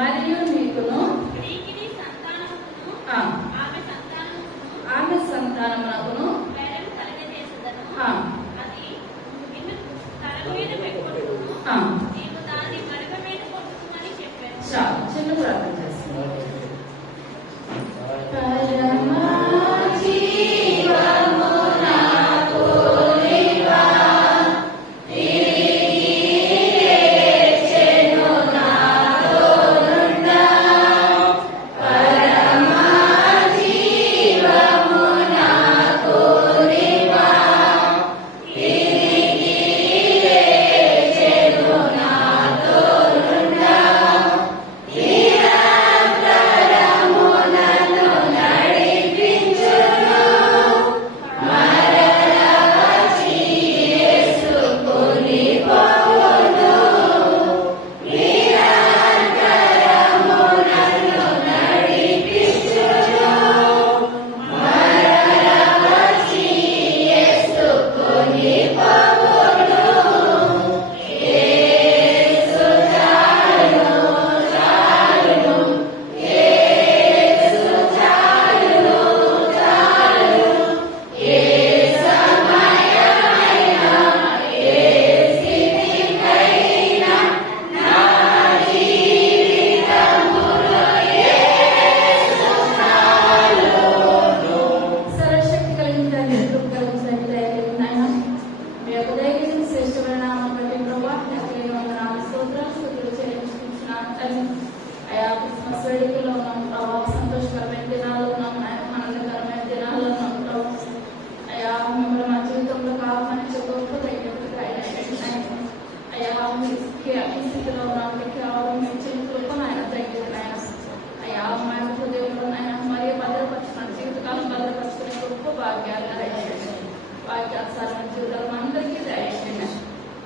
మరియు నీకును ఆమె సంతానమునకును చాలు చిన్న ప్రార్థన చేస్తున్నాం.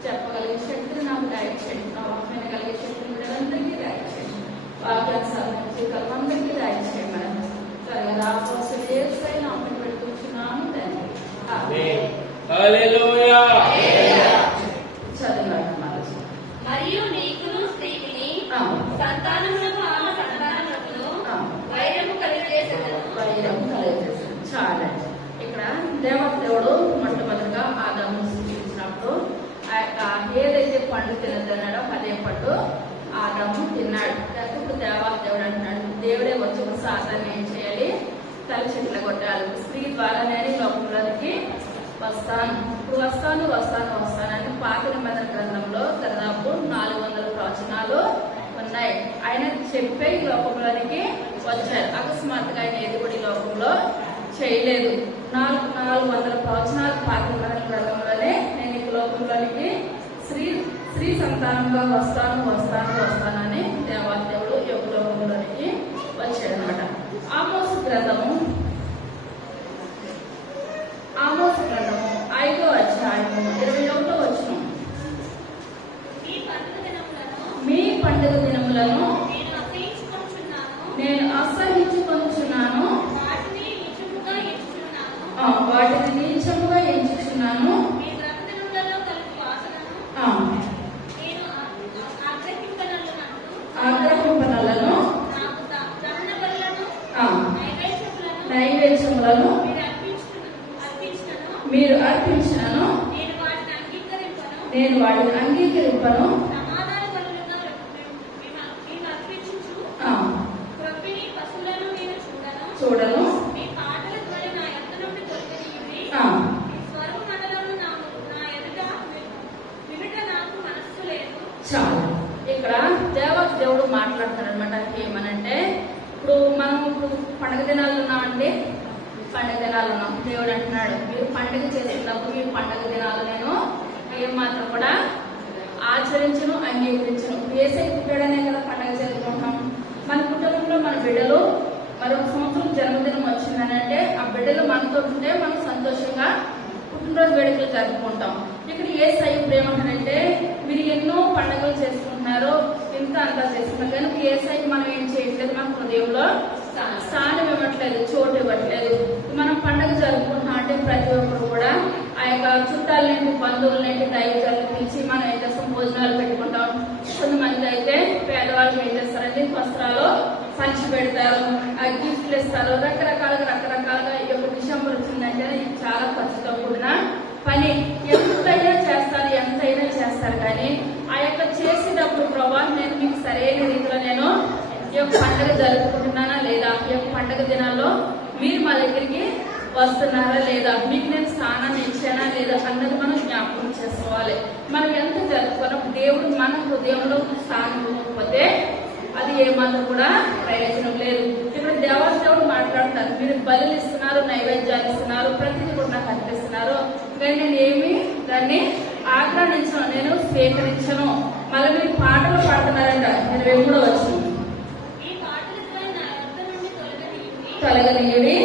చెప్పగలిగే శక్తిని నాకు దయచేయండి. ప్రభావం కలిగే శక్తిని అందరికీ దయచేయండి. వాక్యానుసారం జీవితాలు అందరికీ దయచేయండి. మేడం సరిగా రాకపోతే ఏసైనా అమ్మని పెట్టుకుంటున్నాము తండ్రి. చదవండి. మరియు నీకును స్త్రీని సంతానమునకు ఆమె సంతానమునకును వైరము కలుగజేసెదను. చాలా ఇక్కడ దేవదేవుడు మొట్టమొదటిగా ఆదాము సృష్టించినప్పుడు ఏదైతే పండు తినదన్నాడో అదే పండు ఆదాము తిన్నాడు. ఇప్పుడు దేవదేవుడు అంటున్నాడు, దేవుడే వచ్చి సాతాన్ని ఏం చేయాలి, తల చెట్ల కొట్టాలి. స్త్రీ ద్వారానే లోకంలోనికి వస్తాను, ఇప్పుడు వస్తాను అని పాత నిబంధన గ్రంథంలో దాదాపు 400 ప్రవచనాలు ఉన్నాయి. ఆయన చెప్పే ఈ లోకంలోనికి వచ్చారు. అకస్మాత్తుగా ఆయన ఏది కూడా ఈ లోకంలో చేయలేదు. 400 ప్రవచనాలు పాత నిబంధన గ్రంథంలోనే నేను ఈ లోకంలోనికి స్త్రీ సంతానంగా వస్తానని దేవాదేవుడు యోగ లోకంలోనికి వచ్చాడనమాట. ఆమోసు గ్రంథము 5వ అధ్యాయము 21వ వచనం. మీ పండుగ దినములను నేను అసహించుకొనుచున్నాను, వాటిని నీచముగా ఎంచుచున్నాను. ఆగ్రహింపనలను నైవేద్యములను మీరు అర్పించినను నేను వాటిని అంగీకరింపను. చూడను. చాలు. ఇక్కడ దేవుడు మాట్లాడతారనమాట. ఏమనంటే ఇప్పుడు మనం పండుగ దినాలు ఉన్నామండి, పండుగ దినాలు ఉన్నాం. దేవుడు అంటున్నాడు, మీరు పండుగ చేసేటప్పుడు మీ పండుగ దినాలు నేను ఏమాత్రం కూడా ఆచరించను, అంగీకరించను. ఏసై పుట్టాడనే కదా పండుగ జరుపుకుంటాం. మన కుటుంబంలో మన బిడ్డలు మరొక సంవత్సరం జన్మదినం వచ్చిందని అంటే ఆ బిడ్డలు మనతో ఉంటే మనం సంతోషంగా పుట్టినరోజు వేడుకలు జరుపుకుంటాం. ఇక్కడ ఏసై ఇప్పుడు ఏమంటారంటే, మీరు ఎన్నో పండుగలు చేసుకుంటున్నారు, ఇంత అంతా చేస్తున్నారు, కానీ ఏసై మనం ఏం చేయట్లేదు, మన హృదయంలో స్థానం ఇవ్వట్లేదు, చోటు ఇవ్వట్లేదు. మనం పండుగ జరుపుకుంటున్నాం అంటే ప్రతి ఒక్కరు కూడా ఆ యొక్క చుట్టాలనేంటి, బంధువులనేంటి, దైవజనులు పిలిచి మనం ఏం చేస్తాం, భోజనాలు పెట్టుకుంటాం. కొంతమంది అయితే పేదవాళ్ళకి ఏం చేస్తారంటే వస్త్రాలు పంచి పెడతారు, గిఫ్ట్లు ఇస్తారు, రకరకాలుగా ఈ యొక్క డిసెంబర్ వచ్చిందంటే ఇది చాలా ఖర్చుతో కూడిన పని. ఎంతైనా చేస్తారు కానీ ఆ యొక్క చేసేటప్పుడు ప్రభావ నేను మీకు సరైన రీతిలో నేను ఈ యొక్క పండుగ జరుపుకుంటున్నానా లేదా, ఈ యొక్క పండుగ దినాల్లో మీరు మా దగ్గరికి వస్తున్నారా లేదా, మీకు నేను స్థానాన్ని ఇచ్చానా లేదా అన్నది మనం జ్ఞాపకం చేసుకోవాలి. మనం ఎంత జరుపుకున్నా దేవుడు మన హృదయంలో స్థానం ఇవ్వకపోతే అది ఏమాత్రం కూడా ప్రయోజనం లేదు. ఇక్కడ దేవుడు మాట్లాడుతున్నారు, మీరు బలులు ఇస్తున్నారు, నైవేద్యాలు ఇస్తున్నారు, ప్రతిదీ కూడా నాకు అర్పిస్తున్నారు, కానీ నేను ఏమి దాన్ని ఆగ్రహించను, నేను స్వీకరించను. మళ్ళీ మీరు పాటలు పాడుతున్నారంట. నేను ఎప్పుడో వచ్చి తొలగనీయుడి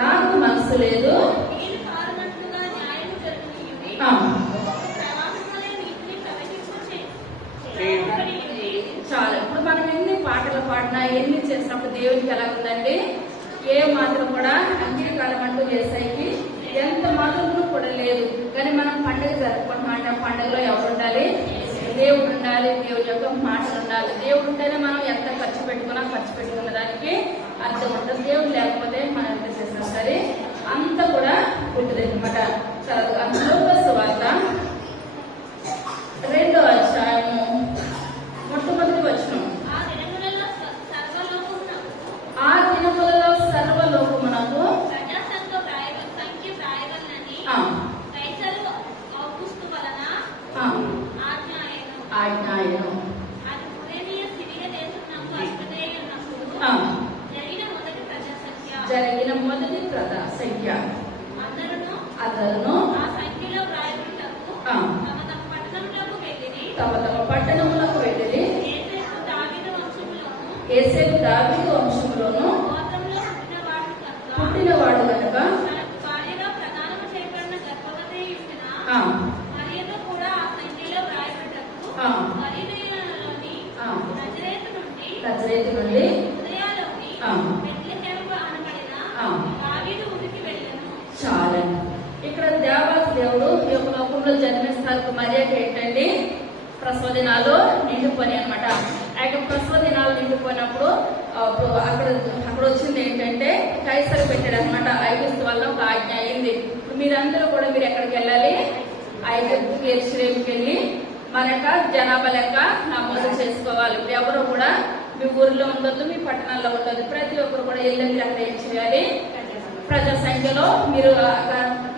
నాకు మనసు లేదు, చాలా. ఇప్పుడు మనం ఎన్ని పాటలు పాడినా ఎన్ని చేసినప్పుడు దేవునికి ఎలా ఉందండి, ఏ మాత్రం కూడా అంగీకారం అంటూ చేసాయికి ఎంత మాత్రం కూడా లేదు. కానీ మనం పండుగ జరుపుకుంటున్నాం అంటే ఆ పండుగలో ఎవరు ఉండాలి, దేవుడు ఉండాలి, దేవుడి యొక్క మాటలు ఉండాలి. దేవుడు ఉంటేనే మనం ఎంత ఖర్చు పెట్టుకున్న దానికి అర్థం ఉంటుంది. దేవుడు లేకపోతే మనం ఎంత చేసినా సరే అంత కూడా ఉంటుంది అనమాట. లూకా సువార్త 2వ అధ్యాయము మొట్టమొదటి వచనం. ఆ దినములలో సర్వలోకమునకు ఆజ్ఞాయను. జరిగిన మొదటి ప్రజా సంఖ్య అతను తమ పట్టణములకు వెళ్ళి యేసేపు దావీదు వంశములోను పుట్టినవాడు కనుక నజరేతు నుండి చాలా. ఇక్కడ దేవాది దేవుడు ఈ యొక్క లోకంలో జన్మిస్తానికి మర్యాద ఏంటండి, ప్రసవ దినాలు నిండిపోయి అనమాట. ఆ యొక్క ప్రసవ దినాలు నిండిపోయినప్పుడు అక్కడ వచ్చింది ఏంటంటే కైసరు పెట్టాడు అనమాట. ఐగుప్తు వల్ల ఒక ఆజ్ఞ అయింది. మీరందరూ కూడా మీరు ఎక్కడికి వెళ్ళాలి, ఐగుప్తుకి యెరూషలేముకి వెళ్ళి మన యొక్క జనాభా లెక్క నమోదు చేసుకోవాలి. ఎవరు కూడా మీ ఊరిలో ఉండొద్దు, మీ పట్టణాల్లో ఉండొద్దు, ప్రతి ఒక్కరు కూడా వెళ్ళి మీరు అక్కడ ఏం చేయాలి, ప్రజా సంఖ్యలో మీరు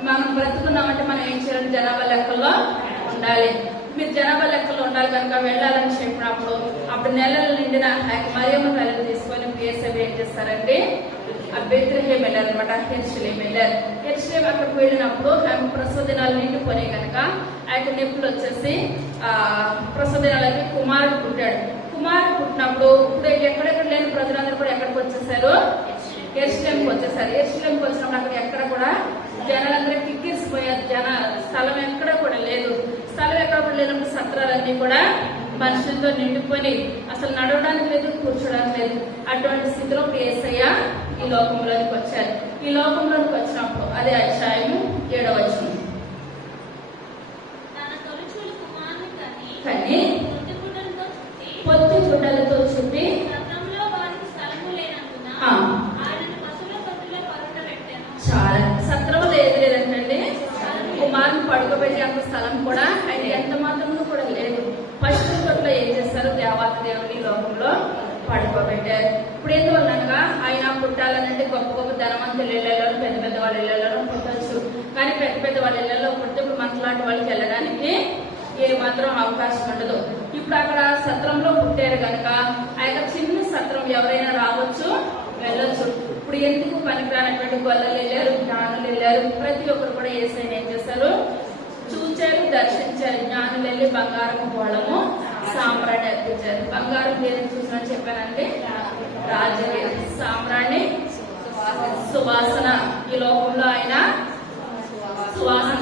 మనం బ్రతుకున్నామంటే మనం ఏం చేయాలి, జనాభా లెక్కల్లో ఉండాలి. మీరు జనాభా లెక్కలో ఉండాలి కనుక వెళ్ళాలని చెప్పినప్పుడు అప్పుడు నెలలు నిండిన మరియమ్మ తల్లిని తీసుకొని యేసేపు ఏం చేస్తారంటే ఆ బెత్లెహేము వెళ్ళారనమాట. యెరూషలేము వెళ్ళారు. యెరూషలేము అక్కడికి వెళ్ళినప్పుడు ప్రసవ దినాలు నిండిపోయి కనుక ఆ యొక్క నిప్పులు వచ్చేసి ప్రసవ దినాలకి కుమారుడు పుట్టాడు. కుమారుడు పుట్టినప్పుడు ఇప్పుడు ఎక్కడెక్కడ లేని ప్రజలందరూ కూడా ఎక్కడికి వచ్చేసారు, యెరూషలేముకి వచ్చేసారు. యెరూషలేముకి వచ్చినప్పుడు అక్కడ ఎక్కడ కూడా జనాలందరూ కిక్కిరిసిపోయారు. స్థలం ఎక్కడ కూడా లేదు. స్థలం ఎక్కడ కూడా లేనప్పుడు సత్రాలన్నీ కూడా మనుషులతో నిండిపోయి అసలు నడవడానికి లేదు, కూర్చోడానికి లేదు. అటువంటి స్థితిలో యేసయ్య ఈ లోకంలోనికి వచ్చారు. ఈ లోకంలోనికి వచ్చినప్పుడు అదే అధ్యాయము 7వ వచనం. కానీ పొత్తి గుడ్డలతో చుట్టి చాలా సత్రం లేదంటండి. కుమారుని పడుకోబెట్టి అంత స్థలం కూడా ఆయన ఎంత మాత్రము కూడా లేదు. పశువుల తొట్లో ఏం చేస్తారు, దేవాతి దేవుని లోకంలో పడుకోబెట్టారు. ఇప్పుడు ఎందువల్ల ఆయన పుట్టాలనంటే గొప్ప గొప్ప ధనవంతుల ఇళ్లలో, పెద్ద పెద్ద వాళ్ళ ఇళ్లలో పుట్టచ్చు. కానీ పెద్ద పెద్ద వాళ్ళ ఇళ్లలో పుడితే ఇప్పుడు మనలాంటి వాళ్ళకి వెళ్ళడానికి ఏ మాత్రం అవకాశం ఉండదు. ఇప్పుడు అక్కడ సత్రంలో పుట్టారు కనుక ఆ యొక్క చిన్న సత్రం ఎవరైనా రావచ్చు, వెళ్ళొచ్చు. ఇప్పుడు ఎందుకు పనికిరానటువంటి గొల్లలు వెళ్ళారు, జ్ఞానులు వెళ్ళారు. ప్రతి ఒక్కరు కూడా యేసయ్యను ఏం చేస్తారు, చూచారు, దర్శించారు. జ్ఞానులు వెళ్ళి బంగారము, గోళము, సాంబ్రాణి అర్పించారు. బంగారం దేని చూసినా చెప్పానంటే రాజకీయ, సాంబ్రాణి సువాసన. ఈ లోకంలో ఆయన సువాసన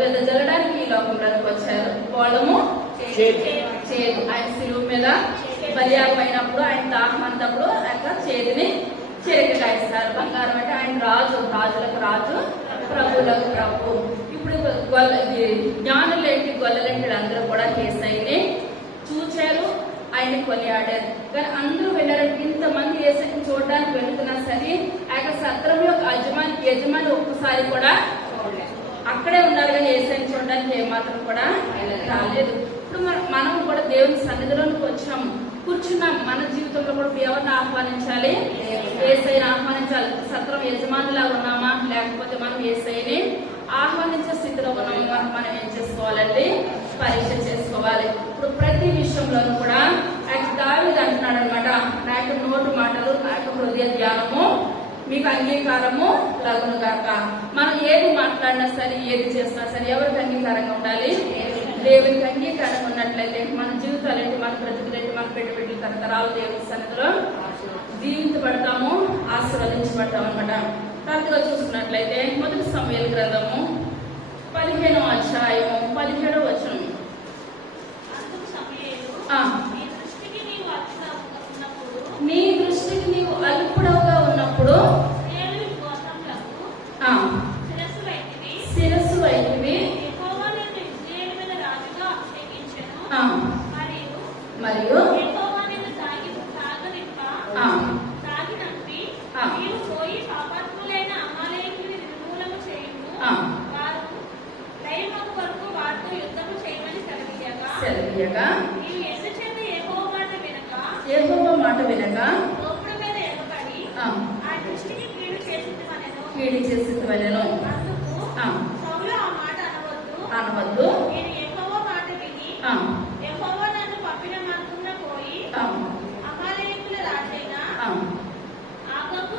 వెదజల్లడానికి ఈ లోకంలోకి వచ్చారు. గోళము చేదు. ఆయన శిలువ మీద బలియాగమైనప్పుడు ఆయన దాహం అంతప్పుడు ఆయన చేతిని చిరకటాయిస్తారు. బంగారం అంటే ఆయన రాజు, రాజులకు రాజు, ప్రభువులకు ప్రభు. ఇప్పుడు జ్ఞానులు ఏంటి, గొల్లలేంటి ఆయన్ని కొనియాడారు. కానీ అందరూ వెళ్ళారు. ఇంతమంది యేసయ్యని చూడడానికి వెళ్తున్నా సరే ఆ యొక్క సత్రంలో యజమాని ఒక్కసారి కూడా అక్కడే ఉన్నారు, కానీ యేసయ్యని చూడడానికి ఏమాత్రం కూడా రాలేదు. ఇప్పుడు మనం కూడా దేవుని సన్నిధిలోకి వచ్చాము, కూర్చున్నాం. మన జీవితంలో కూడా ఎవరిని ఆహ్వానించాలి? యేసయ్యని ఆహ్వానించాలి. సత్రం యజమానిలాగా ఉన్నామా, లేకపోతే మనం యేసయ్యని ఆహ్వానించే స్థితిలో ఉన్నామా? మనం ఏం చేసుకోవాలండి? పరీక్ష చేసుకోవాలి. ఇప్పుడు ప్రతి విషయంలోనూ కూడా దావీదు అంటున్నాడు అనమాట, నా యొక్క నోటు మాటలు, నా యొక్క హృదయ ధ్యానము మీకు అంగీకారము లగును గాక. మనం ఏది మాట్లాడినా సరే, ఏది చేసినా సరే ఎవరికి అంగీకారంగా ఉండాలి? దేవునికి అంగీకారంగా ఉన్నట్లయితే మన జీవితాలేంటి, మన బ్రతుకులేంటి, మన పెట్టుబడులు తరతరాలు దేవుని సన్నిధిలో జీవించబడతాము, ఆశీర్వదించబడతాం అనమాట. కరెక్ట్గా చూసుకున్నట్లయితే మొదటి సమూయేలు గ్రంథము 15వ అధ్యాయము 17వ వచనం. నీ దృష్టికి నీవు అల్పుడవుగా ఉన్నప్పుడు శిరస్సు వైపువి మరియు సెలవీయగా యెహోవా మాట వినక కీడు చేసివలెను. అనవద్దు.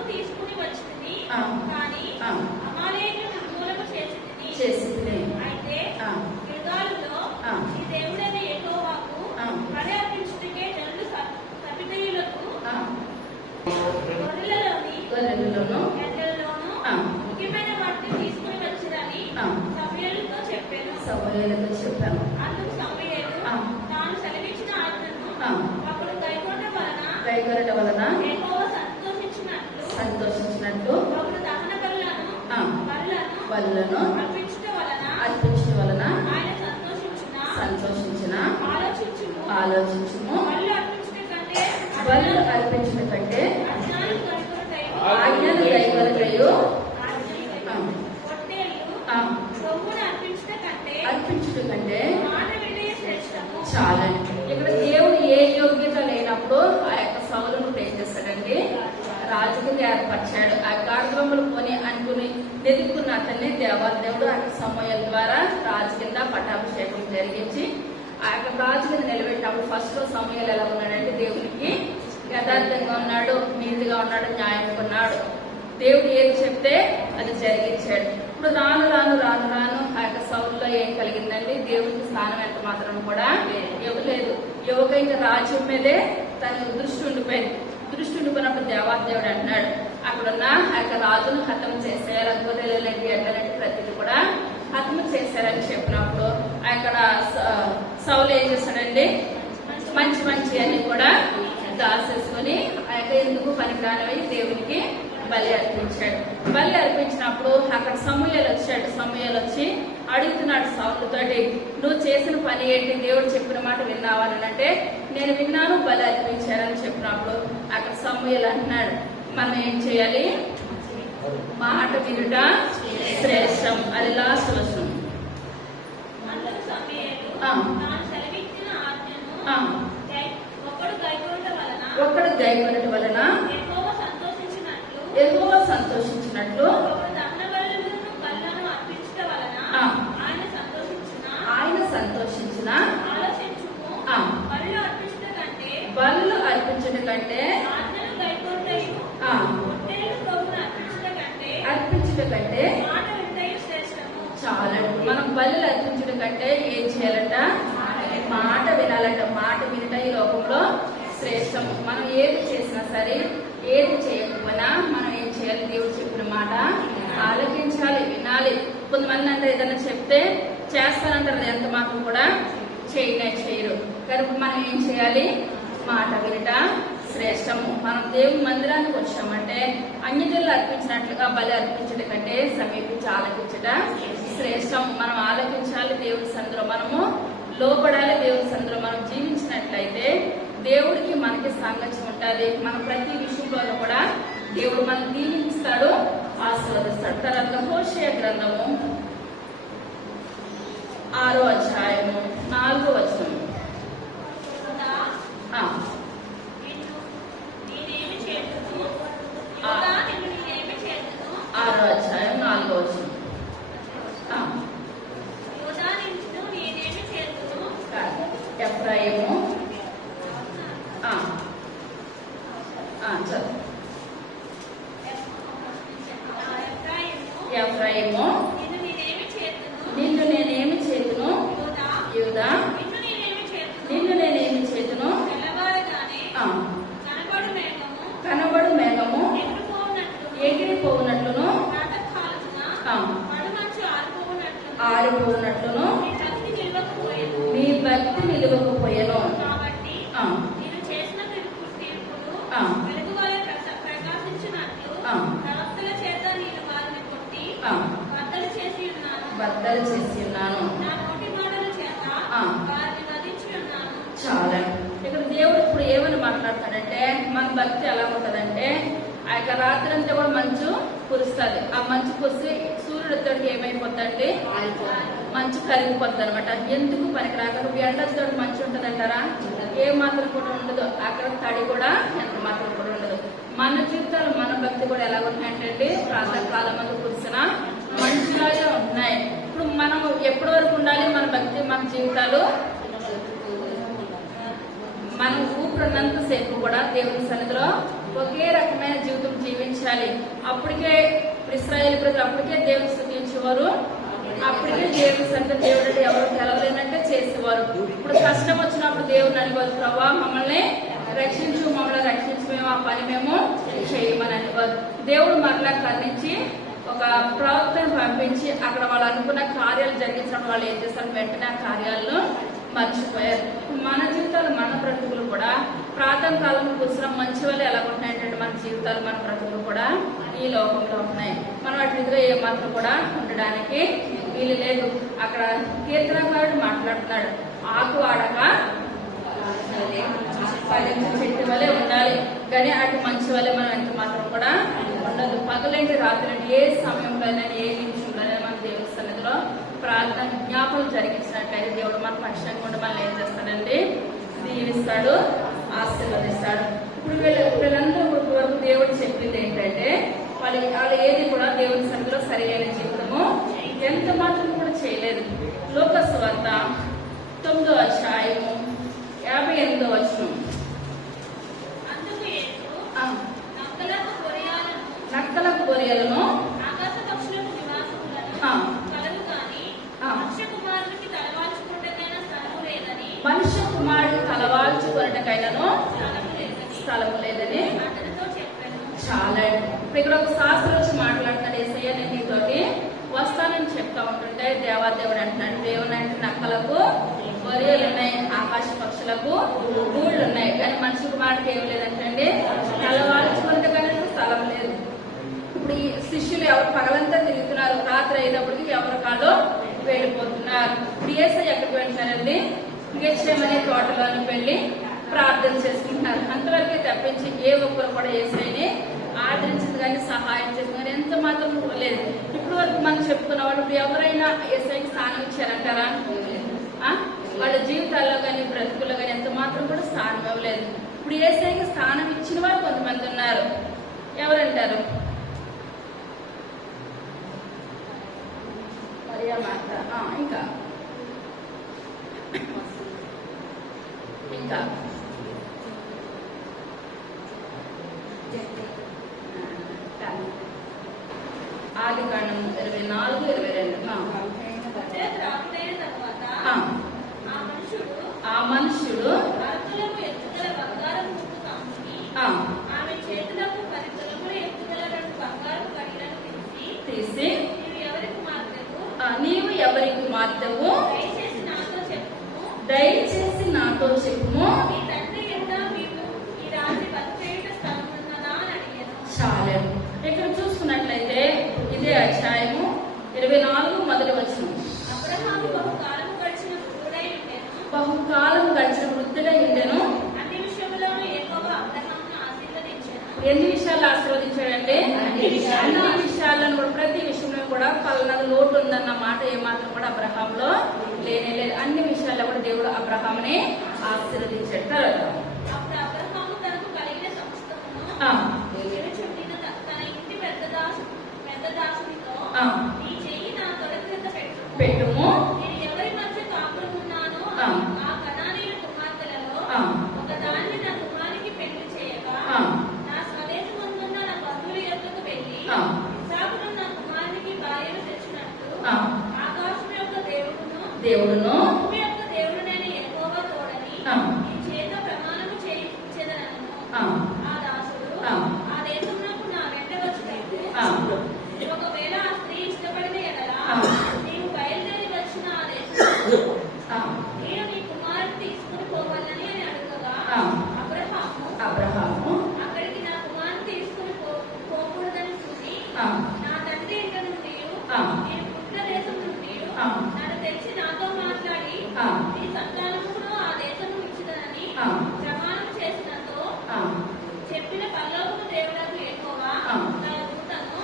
తీసుకుని వచ్చింది చేసి అయితే యుగాలలో ఈ దేవుడైన యెహోవాకు బలి అర్పించుటకే జనులు సపితయులకు గొర్రెలలోను ఎడ్లలోను ముఖ్యమైన వాటిని తీసుకుని వచ్చిరని సమూయేలుతో చెప్పాను. అందుకు సమూయేలు తాను సెలవిచ్చిన ఆజ్ఞను ఒకడు గైకొనట వలన యెహోవా సంతోషించినట్లు ఒకడు దహన బలులను అర్పించుట వలన ఆయన సంతోషించిన ఆలోచించుము. బలు అర్పించుట కంటే ఆజ్ఞను గైకొనుటయు అర్పించుట కంటే చాలా. ఇక్కడ దేవుడు ఏ యోగ్యత లేనప్పుడు ఆ యొక్క సౌలును ఏం చేస్తాడండి? రాజుకి ఏర్పరిచాడు. ఆ గాఢబొమ్మలు కొని అనుకుని వెతుక్కున్న అతన్ని దేవుడు ఆ యొక్క సమూయేలు ద్వారా రాజు కింద పట్టాభిషేకం జరిగించి ఆ యొక్క రాజు కింద నిలబెట్టినప్పుడు ఫస్ట్ లో సమూయేలు ఎలా ఉన్నాడంటే దేవునికి యథార్థంగా ఉన్నాడు, నీతిగా ఉన్నాడు, న్యాయంగా ఉన్నాడు. దేవుడు ఏది చెప్తే అది జరిగించాడు. ఇప్పుడు రాను రాను రాను రాను ఆ యొక్క సౌలులో ఏం కలిగిందండి? దేవునికి స్థానం ఎంత మాత్రం కూడా ఇవ్వలేదు. యువకైన రాజ్యం మీదే తన దృష్టి ఉండిపోయింది. దృష్టి ఉండిపోయినప్పుడు దేవుడు అంటున్నాడు, అక్కడున్న ఆ యొక్క రాజును హతం చేసేయాలి, గొర్రెలకి ఎడ్లకి ప్రతిదీ కూడా హతం చేశారని చెప్పినప్పుడు అక్కడ సౌలు ఏం చేశాడండి? మంచి మంచి అన్ని కూడా దాసేసుకొని ఆ యొక్క ఎందుకు పనికిరానివి దేవునికి బలి అర్పించాడు. బలి అర్పించినప్పుడు అక్కడ సమూయేలు వచ్చాడు. సమూయేలు వచ్చి అడుగుతున్నాడు సౌలుతోటి, నువ్వు చేసిన పని ఏంటి? దేవుడు చెప్పిన మాట విన్నావా అని అంటే, నేను విన్నాను, బలి అర్పించానని చెప్పినప్పుడు అక్కడ సమూయేలు అంటున్నాడు, మనం ఏం చేయాలి? మాట వినుట శ్రేష్టం. అది లాస్ట్ వచనం. ఒక్కడు గైకొనుట వలన యెహోవా సంతోషించినట్లు ఆయన సంతోషించిన బలులు అర్పించట కంటే అర్పించట కంటే చాలా. మనం బలులు అర్పించడం కంటే ఏం చేయాలంట? మాట వినాలంట. మాట వినట ఈ లోకంలో శ్రేష్టం. మనం ఏది చేసినా సరే, ఏది చేయకపోయినా మనం ఏం చేయాలి? దేవుడు చెప్పిన మాట ఆలోచించాలి, వినాలి. కొంతమంది అంటే ఏదైనా చెప్తే చేస్తానంటారు, ఎంత మాత్రం కూడా చేయరు. కనుక మనం ఏం చేయాలి? మాట వినట శ్రేష్టము. మనం దేవుని మందిరానికి వచ్చామంటే అన్యజనులు అర్పించినట్లుగా బలి అర్పించట కంటే సమీపించి ఆలకించట శ్రేష్టం. మనం ఆలకించాలి దేవుని సన్నిధిలో, మనము లోపడాలి దేవుని సన్నిధిలో. మనం జీవించినట్లయితే దేవుడికి మనకి సాంగత్యం ఉంటుంది. మన ప్రతి విషయంలో కూడా దేవుడు మనం దీవిస్తాడు, ఆశీర్వదిస్తాడు. తర్వాత హోషేయ గ్రంథము 6వ అధ్యాయము 4వ వచనం. ఆరో అధ్యాయం 4వ వచనం. ఎఫ్రాయిము చదువు. ఎఫ్రాయిము నిన్ను నేనేమి చేతును, యూదా నిన్ను నేనేమి చేతును, కనబడు మేఘము ఎగిరిపోవునట్లును ఆరిపోవునట్లును నీ భక్తి నిలువకపోయెను. బద్దలు చేసి ఉన్నాను. చాలా ఇక్కడ దేవుడు ఇప్పుడు ఏమని మాట్లాడతాడంటే, మన భక్తి ఎలా ఉంటదంటే, ఆ యొక్క రాత్రి అంతా కూడా మంచు కురుస్తుంది. ఆ మంచు కురిసి సూర్యుడు తోడికి ఏమైపోద్దండి, మంచు కరిగిపోద్ది అనమాట. ఎందుకు పనికి రాక ఎండతోటి మంచు ఉంటది అంటారా? ఏ మాత్రం కూడా ఉండదు. అక్కడ తడి కూడా ఎంత మాత్రం కూడా ఉండదు. మన జీవితాలు మన భక్తి కూడా ఎలా ఉన్నాయంటే, ప్రాతः కాలం మందు కురిసిన మంచులాగా ఉంటున్నాయి. ఇప్పుడు మనం ఎప్పటి వరకు ఉండాలి మన భక్తి, మన జీవితాలు? మనం ఊపిరినంత సేపు కూడా దేవుని సన్నిధిలో ఒకే రకమైన జీవితం జీవించాలి. అప్పటికే ఇశ్రాయేలు ప్రజలు అప్పటికే దేవుని స్తుతించేవారు, అప్పటికే దేవుని సన్నిధి దేవుడు ఎవరు తెలవలేనంటే చేసేవారు. ఇప్పుడు కష్టం వచ్చినప్పుడు దేవుని అనేవారు, ప్రభా మమ్మల్ని రక్షించు, మమ్మల్ని రక్షించి మేము ఆ పని మేము చేయమని అనేవారు. దేవుడు మరలా కర్ణించి ఒక ప్రవక్తను పంపించి అక్కడ వాళ్ళు అనుకున్న కార్యాలు జరిగించడం వాళ్ళు ఏం చేస్తారు, వెంటనే ఆ కార్యాలను మర్చిపోయారు. మన జీవితాలు మన బ్రతుకులు కూడా ప్రాతः కాలంలో కూర్చున్న మంచి వాళ్ళు ఎలా ఉంటున్నాయంటే, మన జీవితాలు మన బ్రతుకులు కూడా ఈ లోకంలో ఉన్నాయి. మనం అట్లా ఏమాత్రం కూడా ఉండడానికి వీలు లేదు. అక్కడ కీర్తనకారుడు మాట్లాడుతున్నాడు, ఆకు ఆడక చెట్టు వలె ఉండాలి, కానీ అటు మంచి వల్లే మనం ఎంత మాత్రం కూడా ఉండదు. పగలేంటి రాత్రి ఏ సమయంలోనైనా ఏ నిమిషంలోనైనా మన దేవుని సన్నిధిలో ప్రార్థన జ్ఞాపకం జరిగించినట్లయితే దేవుడు మన పక్షంగా ఉండి మనల్ని ఏం చేస్తాడండి, దీవిస్తాడు, ఆశీర్వదిస్తాడు. ఇప్పుడు వీళ్ళందరూ వరకు దేవుడు చెప్పింది ఏంటంటే, వాళ్ళు ఏది కూడా దేవుని సన్నిధిలో సరి అయిన జీవితము ఎంత మాత్రం కూడా చేయలేదు. లోకస్ వార్త 9వ అధ్యాయము 58వ వచనం. నక్కలకు గొర్రెలను మనుష్య కుమారుడికి తలవాల్చుకున్నకైనాను స్థలము లేదని చాలా. ఇక్కడ ఒక శాస్త్రం వచ్చి మాట్లాడుతున్నాడు, ఏసయ్య నేను నీతోటి వస్తానని చెప్తా ఉంటుంటే దేవాదేవుడు అంటున్నాడు, దేవుని అంటే నక్కలకు గొర్రెలు ఉన్నాయి, ఆకాశ పక్షులకు గూళ్ళు ఉన్నాయి, కానీ మనిషి కుమారుడికి ఏం లేదంటండి, తలవాల్చుకున్నకైనా స్థలం లేదు. ఇప్పుడు ఈ శిష్యులు ఎవరు పగలంతా తిరుగుతున్నారు, రాత్రి అయినప్పటికీ ఎవరి కాళ్ళు వెళ్ళిపోతున్నారు. ఇప్పుడు ఏసయ్య ఎక్కడికి వెళ్తారండి, గెత్సేమనే తోటలోని వెళ్ళి ప్రార్థన చేసుకుంటున్నారు. అంతవరకే తప్పించి ఏ ఒక్కరు కూడా ఏసైని ఆదరించింది కానీ సహాయం చేసింది కానీ ఎంత మాత్రం లేదు. ఇప్పుడు వరకు మనం చెప్పుకున్న వాళ్ళు ఇప్పుడు ఎవరైనా ఏసైకి స్థానం ఇచ్చారంటారా? వాళ్ళ జీవితాల్లో కానీ బ్రతుకుల్లో కానీ ఎంత మాత్రం కూడా స్థానం ఇవ్వలేదు. ఇప్పుడు ఏసైకి స్థానం ఇచ్చిన వారు కొంతమంది ఉన్నారు. ఎవరంటారు? మరియా మాత, ఇంకా ఇంకా ఆదికాండం 24-22. ఆ మనుషుడు తీసి నీవు ఎవరి కుమార్తెవు, దయచేసి నాతో చెప్పుము. చాలా. ఇక్కడ చూసుకున్నట్లయితే ఇదే అధ్యాయము 24 మొదటి వచనం. బహుకాలం గడిచిన వృద్ధుడై ఉండెను, ఎన్ని విషయాలు ఆశీర్వదించాడంటే అన్ని విషయాలను కూడా ప్రతి విషయంలో కూడా పలానా లోటు ఉందన్న మాట ఏమాత్రం కూడా అబ్రహాంలో లేనే లేదు. అన్ని విషయాల్లో కూడా దేవుడు అబ్రహాంని ఆశీర్వదించాడు. తర్వాత అప్పుడు అబ్రహాము తనకు కలిగిన సమస్తమును ఎదురుచుండిన తన ఇంటి పెద్ద దాసునితో నీ చెయ్యి నా తొడ క్రింద పెట్టుము. నేను ఎవరి మధ్య కాపురం ఉన్నానో ఆ కనానీయుల కుమార్తెలలో ఒకదాన్ని నా కుమారునికి పెళ్లి చేయగా నా స్వదేశమందున్న నా బంధువుల యొద్దకు వెళ్ళి ఇస్సాకును నా కుమారునికి భార్యను తెచ్చినట్టు ఆకాశం యొక్క దేవుడును భూమి యొక్క దేవుడునైన యెహోవా తోడని నీ చేత ప్రమాణము చేయించెదనను. ఆ దాసుడు ఆ దేశమునకు నా వెంట వచ్చినట్టు ఒకవేళ ఆ స్త్రీ ఇష్టపడిన ఎడల నీవు బయలుదేరి వచ్చిన ఆ దేశం నేను నీ కుమారుని తీసుకుని పోవాలని అని అడుగగా అబ్రహాము అక్కడికి నా కుమారుని తీసుకుని పోకూడదని చూసి నా తండ్రి ఇంట నుండి నేను పుట్టిన దేశం నుండి నన్ను తెచ్చి నాతో మాట్లాడి నీ సంతానమును ఆ దేశం ఇచ్చిదనని ప్రమాణం చేసినతో చెప్పిన పరలోకపు దేవుడకు యెహోవా తన దూతను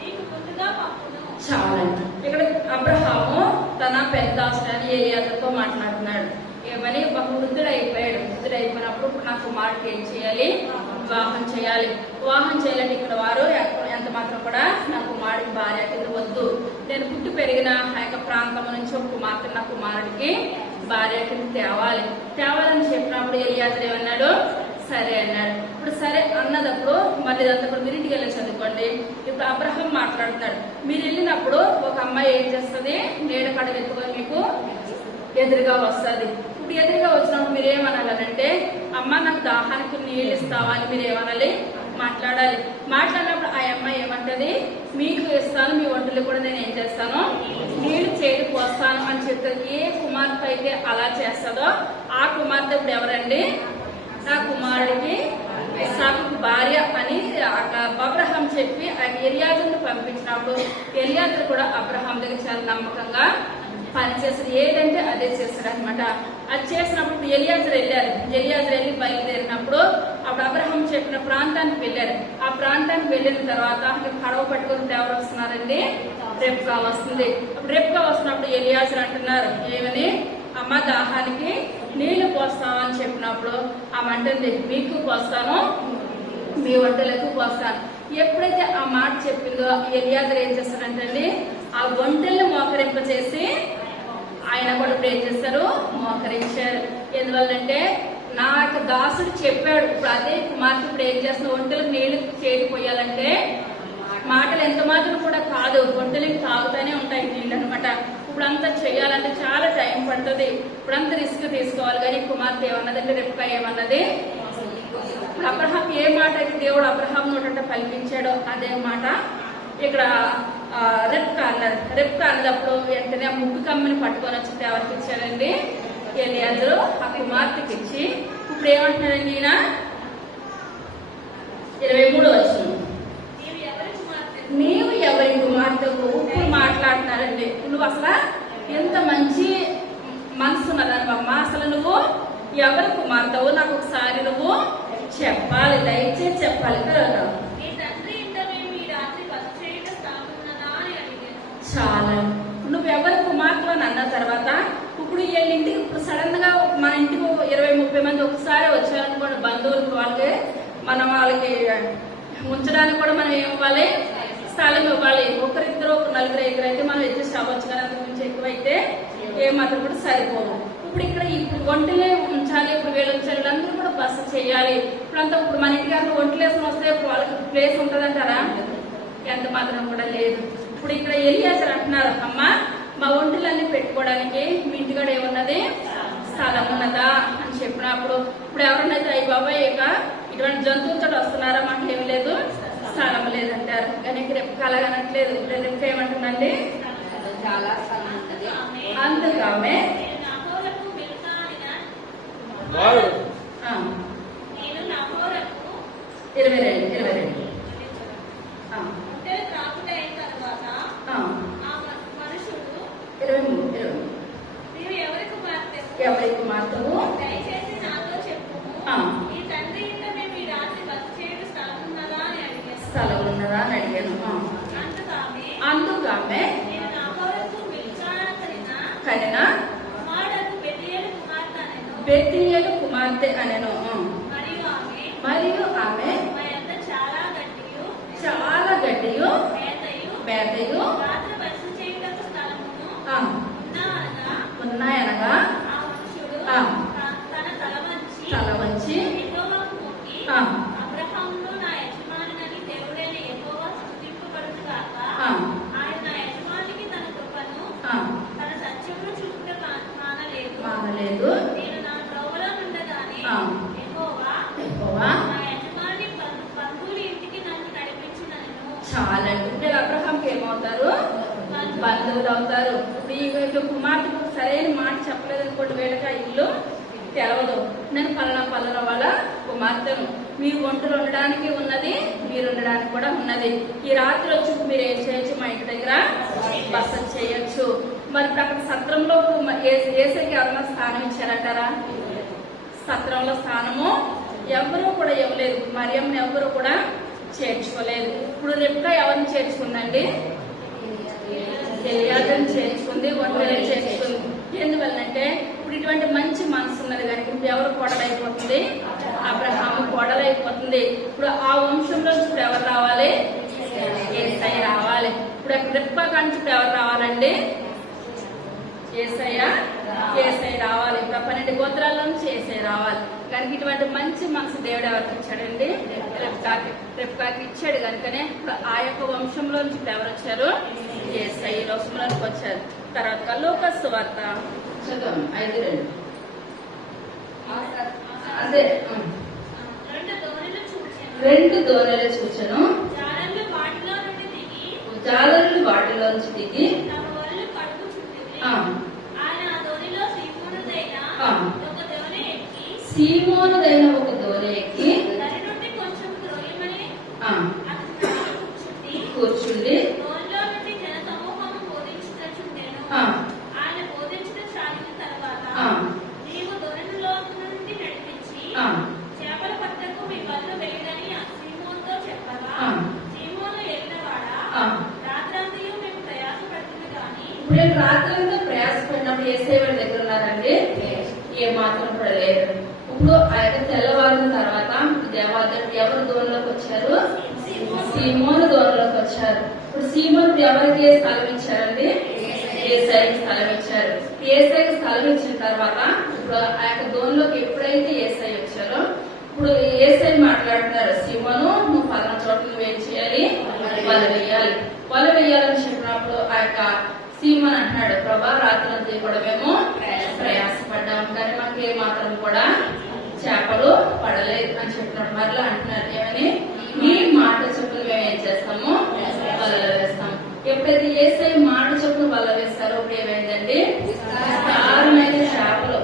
నీకు ముందుగా పంపును. చాలండి. ఇక్కడ అబ్రహాము తన పెద్ద దాసుడైన ఎలియాజరుతో మాట్లాడుతున్నాడు. ఏమని వృద్ధుడైపోయాడు. వృద్ధుడైపోయినప్పుడు నా కుమారుడికి ఏం చేయాలి? వివాహం చేయాలి. వివాహం చేయాలంటే ఇక్కడ వారు ఎంత మాత్రం కూడా నా కుమారుడికి భార్య కింద వద్దు. నేను పుట్టి పెరిగిన ఆ యొక్క ప్రాంతం నుంచి ఒక కుమార్తె నా కుమారుడికి భార్య కింద తేవాలని చెప్పినప్పుడు ఎలియాజరు ఏమన్నాడు? సరే అన్నాడు. ఇప్పుడు సరే అన్నదప్పుడు మళ్ళీ ఇదంతా కూడా మీరు ఇంటికి వెళ్ళి చదువుకోండి. ఇప్పుడు అబ్రహం మాట్లాడుతున్నాడు. మీరు వెళ్ళినప్పుడు ఒక అమ్మాయి ఏం చేస్తుంది? నీడ కడ ఎత్తుకొని మీకు ఎదురుగా వస్తుంది. ఇప్పుడు ఎదురుగా వచ్చినప్పుడు మీరు ఏమనాలంటే అమ్మ నాకు దాహానికి నీళ్ళు ఇస్తావా అని మీరు ఏమనాలి? మాట్లాడాలి. మాట్లాడినప్పుడు ఆ అమ్మాయి ఏమంటది? మీకు ఇస్తాను, మీ ఒంటిలో కూడా నేను ఏం చేస్తాను? నీళ్లు చేతి పోస్తాను అని చెప్తుంది. ఏ కుమార్తె అయితే అలా చేస్తుందో ఆ కుమార్తె ఇప్పుడు ఎవరండి? నా కుమారుడికి ఇస్సాకుకు భార్య అని అబ్రహాం చెప్పి ఎలియాజరును పంపించినప్పుడు ఎలియాజరు కూడా అబ్రహాం దగ్గర చాలా నమ్మకంగా పనిచేస్తాడు. ఏదంటే అదే చేస్తాడు అనమాట. అది చేసినప్పుడు ఎలియాజరు వెళ్ళి బయలుదేరినప్పుడు అప్పుడు అబ్రహాం చెప్పిన ప్రాంతానికి వెళ్ళారు. ఆ ప్రాంతానికి వెళ్ళిన తర్వాత కడవ పట్టుకుని ఎవరు వస్తున్నారండి? రెబ్కా వస్తుంది. అప్పుడు రెబ్కా వస్తున్నప్పుడు ఎలియాజరు అంటున్నారు ఏమని? అమ్మ దాహానికి నీళ్లు పోస్తావా అని చెప్పినప్పుడు ఆమె అంటుంది మీకు పోస్తాను, మీ వంటలకు పోస్తాను. ఎప్పుడైతే ఆ మాట చెప్పిందో ఎలియాజరు ఏం చేస్తారంటండి? ఆ వంటల్ని మోకరింప చేసి ఆయన కూడా ఇప్పుడు ఏం చేస్తారు? మోకరించారు. ఎందువల్లంటే నా యొక్క దాసుడు చెప్పాడు. ఇప్పుడు అదే కుమార్తె ఇప్పుడు ఏం చేస్తున్నా? వంటలకు నీళ్లు చేరిపోయాలంటే మాటలు ఎంత మాత్రం కూడా కాదు, వంటలకి తాగుతూనే ఉంటాయి నీళ్ళు అనమాట. ఇప్పుడంతా చేయాలంటే చాలా టైం పడుతుంది. ఇప్పుడంతా రిస్క్ తీసుకోవాలి. కానీ కుమార్తె ఏమన్నదంటే రెబ్కా ఏమన్నది? ఇప్పుడు అబ్రహాం ఏ మాట అయితే దేవుడు అబ్రహాం నోటంటే పలికించాడో అదే మాట ఇక్కడ రెబ్కా అన్నారు. రెబ్కా అన్నదప్పుడు వెంటనే ఆ ముగ్గు కమ్మని పట్టుకొని వచ్చి ఎవరికి ఇచ్చారండి? ఎలియాజరు ఆ కుమార్తెకి ఇచ్చి ఇప్పుడు ఏమంటున్నారండి ఈయన? 23 వచ్చింది. నీవు ఎవరి కుమార్తెకు ఇప్పుడు మాట్లాడుతున్నారండి. నువ్వు అసలు ఎంత మంచి మనసు ఉన్నదమ్మా. అసలు నువ్వు ఎవరి కుమార్తెవు నాకు ఒకసారి నువ్వు చెప్పాలి, దయచేసి చెప్పాలి. కదా చాలా నువ్వెవరి కుమార్తె అని అన్న తర్వాత ఇప్పుడు వీళ్ళ ఇంటికి ఇప్పుడు సడన్ గా మన ఇంటికి 20-30 మంది ఒకసారి వచ్చారనుకోండి బంధువులకు, వాళ్ళకి ఉంచడానికి కూడా మనం ఏమివ్వాలి? స్థలం ఇవ్వాలి. ఒకరిద్దరు ఒక 4-5 అయితే మనం అడ్జస్ట్ అవ్వచ్చు. కానీ అంతకుమించి ఎక్కువైతే ఏమాత్రం కూడా సరిపోదు. ఇప్పుడు వంటలే ఉంచాలి. ఇప్పుడు వీళ్ళు ఉంచాలి, వీళ్ళందరూ కూడా బస చేయాలి. ఇప్పుడు మన ఇంటి గారు ఒంటలు వేసుకుని వస్తే వాళ్ళకి ప్లేస్ ఉంటుందంటారా? ఎంత మాత్రం కూడా లేదు. ఇప్పుడు ఇక్కడ ఎలియాజరు అంటున్నారు అమ్మ మా ఒంటలన్నీ పెట్టుకోవడానికి మీ ఇంటికాడ ఏమున్నది? స్థలం ఉన్నదా అని చెప్పినప్పుడు ఇప్పుడు ఎవరన్నైతే అయ్యి బాబాయ్ ఇక ఇటువంటి జంతువులతో వస్తున్నారా? మాకు ఏమి లేదు, స్థలం లేదంటారు. కానీ రెబ్కా అలాగ అనట్లేదు. రెబ్కా ఏమంటుందండి? చాలా స్థలం ఉంటుంది. అందుకు ఆమె నేను నహోరకు 22 రాకుండా అయిన తర్వాత ఆ మనుషుడు 23 నీవు ఎవరి కుమార్తెవు దయచేసి నాతో చెప్పు. ఈ తండ్రి ఇంట మేము ఈ రాత్రి బస చేయడం స్థలం ఆమె నేను నాబోతు మిల్కానా కనిన కుమారుడగు బెతూయేలు కుమార్తె అనెను. బెతూయేలు కుమార్తె అనెను. మరియు ఆమె మరియు ఆమె మా యొద్ద చాలా గట్టియు చాలా గట్టియు మేతయు మేతయు రాత్రి బస చేయుటకు స్థలమును ఆ, ఉన్నాయనగా ఆ మనుషుడు ఆ. తన తల వంచి యెహోవాకు మొక్కి, ఆ. అబ్రహామును నా యజమానునని దేవుడైన యెహోవా స్తుతింపబడును గాక. ఆ. ఆయన నా యజమానికి తన కృపను ఆ, తన సత్యమును చూపుట మానలేదు. మానలేదు. నేను నా త్రోవలో నుండగానే ఆ. యెహోవా యెహోవా నా యజమాని బంధువుల ఇంటికి నన్ను నడిపించినను. చాలండి. ఇప్పుడు అబ్రహాంకి ఏమవుతారు? బంధువులు అవుతారు. ఇప్పుడు ఈ కుమార్తెకు సరైన మాట చెప్పలేదు అనుకోండి, వీళ్ళకి ఆ ఇల్లు తెలవదు. నేను పలానా వాళ్ళ కుమార్తెను, మీ ఒంటరి ఉండడానికి ఉన్నది, మీరు ఉండడానికి కూడా ఉన్నది. ఈ రాత్రి వచ్చి మీరు ఏం చేయొచ్చు? మా ఇంటి దగ్గర బస చేయొచ్చు. మరి ఇప్పుడు అక్కడ సత్రంలో ఏసైకి ఎవరైనా స్థానం ఇచ్చారంటారా? సత్రంలో స్థానము ఎవరూ కూడా ఇవ్వలేదు. మరియమ్మని ఎవరు కూడా చేర్చుకోలేదు. ఇప్పుడు రెబ్కా ఎవరిని చేర్చుకుందండి? ఎలియాజరుని చేర్చుకుంది, ఒంటరిని చేర్చుకుంది. ఎందువల్లంటే ఇప్పుడు ఇటువంటి మంచి మనసు ఉన్నది కనుక ఇప్పుడు ఎవరు కోడలైపోతుంది? అబ్రహాము కోడలైపోతుంది. ఇప్పుడు ఆ వంశంలో ఇప్పుడు ఎవరు రావాలి? యేసయ్య రావాలి. ఇప్పుడు రెబ్కా నుంచి ఇప్పుడు ఎవరు రావాలండి? యేసయ్య రావాలి. ఇప్పుడు 12 గోత్రాల నుంచి యేసయ్య రావాలి. కనుక ఇటువంటి మంచి మనసు దేవుడు ఎవరికి ఇచ్చాడండి? రెబ్కాకి ఇచ్చాడు. కనుకనే ఇప్పుడు ఆ యొక్క వంశంలో నుంచి ఇప్పుడు ఎవరు వచ్చారు? యేసయ్య వంశంలోకి వచ్చారు. తర్వాత లూకా సువార్త చదువు 5:2. అదే 2 దోణిలు చూచెను. జాలరులు వాటిలోంచి దిగి తమ వలలు కడుగుచుండిరి. ఆ, ఆయన ఆ దోణిలో సీమోనుదైన ఆ. ఒక దోణి ఎక్కి సీమోనుదైన ఒక దోణి ఎక్కి దాని నుండి కొంచెం త్రోయమని ఆ, అతని కూర్చుండి దోణిలో నుండి జన సమూహము బోధించుచుండెను. ఆ, ఆయన బోధించడం సాగిన తర్వాత ఆ. నీవు దోణిలో నుండి నడిపించి ఆ. చేపల పట్టకు మీ కళ్ళు వెయ్యడని సీమోనుతో చెప్పగా, ఆ. సీమోను ఎల్లవాడా ఆ. రాత్రంతయు మేము ప్రయాసపడుతుంది కానీ ఇప్పుడు నేను రాత్రంతా ప్రయాసపడినప్పుడు యేసయ్య వారి దగ్గర ఉన్నారండి? ఏ మాత్రం కూడా లేదు. ఇప్పుడు ఆ యొక్క తెల్లవారిన తర్వాత దేవాలయం ఎవరు దూరంలోకి వచ్చారు? సీమోను దూరంలోకి వచ్చారు. ఇప్పుడు సీమోను ఎవరికి స్థలం ఇచ్చారండి? యేసయ్యకి స్థలం ఇచ్చారు. యేసయ్యకి స్థలం ఇచ్చిన తర్వాత ఇప్పుడు ఆ యొక్క దూరంలోకి ఎప్పుడైతే యేసయ్య వచ్చారో ఇప్పుడు యేసయ్య మాట్లాడుతున్నారు, సీమోను నువ్వు పలానా చోట నువ్వేం చేయాలి? వల వేయాలి. వల వేయాలని చెప్పినప్పుడు ఆ యొక్క సీమోను అంటున్నాడు, ప్రభా రాత్రంతా కూడా మేము ప్రయాసపడ్డాం కానీ మాకు ఏ మాత్రం కూడా చేపలు పడలేదు అని చెప్పినాడు. మరలా అంటున్నారు, ఏమని? నీ మాట చొప్పున మేము ఏం చేస్తాము? వలలు వేస్తాము. ఎప్పుడైతే యేసయ్య మాట చొప్పున వల వేస్తారో ఇప్పుడు ఏమైందండి? విస్తారమైన చేపలు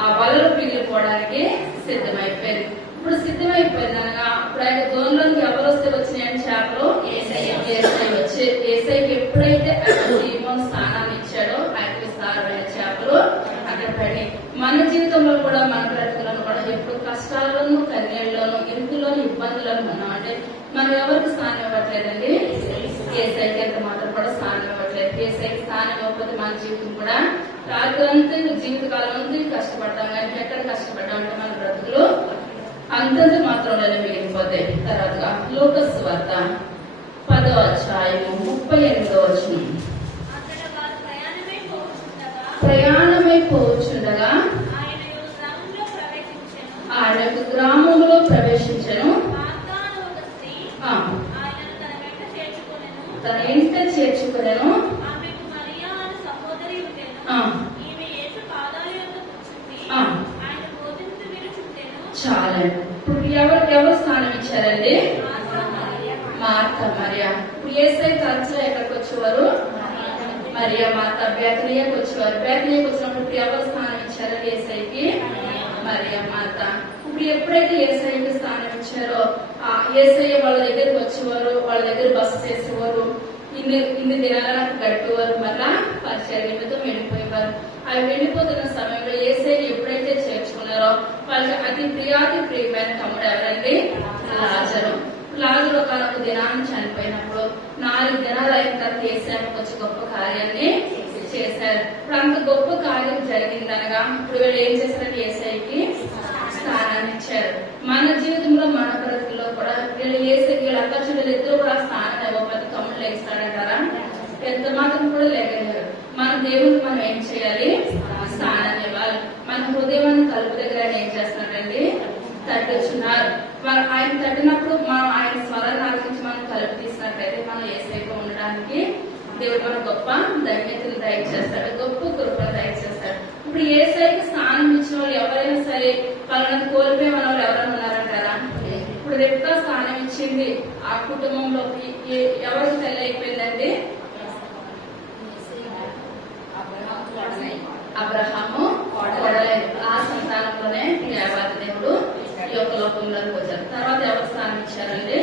ఆ వలలు పిగిలిపోవడానికి సిద్ధమైపోయింది. ఇప్పుడు సిద్ధమైపోయింది అనగా ఇప్పుడు ఆయన దోణిలోకి ఎవరు వస్తే వచ్చినాయని చేపలు? యేసయ్య వచ్చి యేసయ్యకి ఎప్పుడైతే సీమోను స్థానాన్ని ఇచ్చాడో ఆయన విస్తారమైన చేపలు అక్కడ పడి మన జీవితంలో కూడా మన బ్రతుకులను కూడా ఎప్పుడు కష్టాల్లోనూ కన్నీళ్ళలోనూ ఇరుకులోను ఇబ్బందులను ఉన్నాం అంటే మనం ఎవరికి స్థానం ఇవ్వట్లేదండి? యేసయ్యకి ఎంత మాత్రం కూడా స్థానం ఇవ్వట్లేదు. యేసయ్యకి స్థానం ఇవ్వకపోతే మన జీవితం కూడా రాత్రంతా జీవితకాలం అంతా కష్టపడతాం కానీ ఎక్కడ కష్టపడ్డాం అంటే మన బ్రతుకులు అంతంత మాత్రంలోనే మిగిలిపోతాయి. తర్వాత లూకా సువార్త 10వ అధ్యాయము 38వ వచనం. అక్కడ వారు ప్రయాణమైపోవచ్చుండగా ఆయన గ్రామంలో ప్రవేశించెను. తన ఇంట చేర్చుకొనెను. చాలండి. ఇప్పుడు ఎవరు స్థానం ఇచ్చారండి? మార్త, మరియా. ఇప్పుడు యేసయ్య తరచుగా ఎక్కడికి వచ్చేవారు? మరియా, మార్త బేతనీయకి వచ్చేవారు. బేతనీయకి వచ్చినప్పుడు ఇప్పుడు ఎవరు స్థానం ఇచ్చారు యేసయ్యకి? మరియా, మార్త. ఇప్పుడు ఎప్పుడైతే యేసయ్యకి స్థానం ఇచ్చారో ఆ యేసయ్య వాళ్ళ దగ్గరికి వచ్చేవారు, వాళ్ళ దగ్గర బస చేసేవారు, ఇన్ని దినాలకు గడిపేవారు, మళ్ళా పరిచయ నిమిత్తం వెళ్ళిపోయేవారు. అవి వెళ్ళిపోతున్న సమయంలో యేసయ్యని ఎప్పుడైతే చేర్చుకున్నారో వాళ్ళకి అతి ప్రియమైన తమ్ముడు ఎవరండి? లాజరు. లాజరు ఒక దినాన్ని చనిపోయినప్పుడు 4 దినాలు అయిన తర్వాత ఏసాకు వచ్చి గొప్ప కార్యాన్ని చేశారు. ఇప్పుడు అంత గొప్ప కార్యం జరిగిందనగా ఇప్పుడు వీళ్ళు ఏం చేశారంటే ఏసైకి స్థానాన్ని ఇచ్చారు. మన జీవితంలో మన బ్రతుకుల్లో కూడా వీళ్ళు ఏసైకి వీళ్ళ అక్క చెల్లెలు ఇద్దరు కూడా స్థానం ఇవ్వకపోతే తమ్ముళ్ళు లేస్తాడంటారా? ఎంత మాత్రం కూడా లేగలేరు. మన దేవుడికి మనం ఏం చేయాలి? స్థానాన్ని ఇవ్వాలి. మన హృదయాన్ని తలుపు దగ్గర ఆయన ఏం చేస్తున్నాడండి? తట్టుచున్నారు. మనం ఆయన తట్టినప్పుడు మనం ఆయన స్వరాన్ని ఆలోచించి మనం తలుపు తీసినట్లయితే మనం ఏసైలో ఉండడానికి దేవుడు మన గొప్ప ధన్యతలు దయచేస్తాడు, గొప్ప కృపను దయచేస్తాడు. ఇప్పుడు ఏసైకి స్థానం ఇచ్చిన వాళ్ళు ఎవరైనా సరే వాళ్ళని కోల్పోయే మన వాళ్ళు ఎవరైనా ఉన్నారంటారా? ఇప్పుడు రెప్కా స్థానం ఇచ్చింది ఆ కుటుంబంలోకి. ఎవరికి తల్లి అయిపోయిందండి? అబ్రహాము కోడలైన ఆ సంతానంలోనే దేవాది దేవుడు ఈ యొక్క లోకంలోకి వచ్చారు. తర్వాత ఎవరు స్థానం ఇచ్చారండి?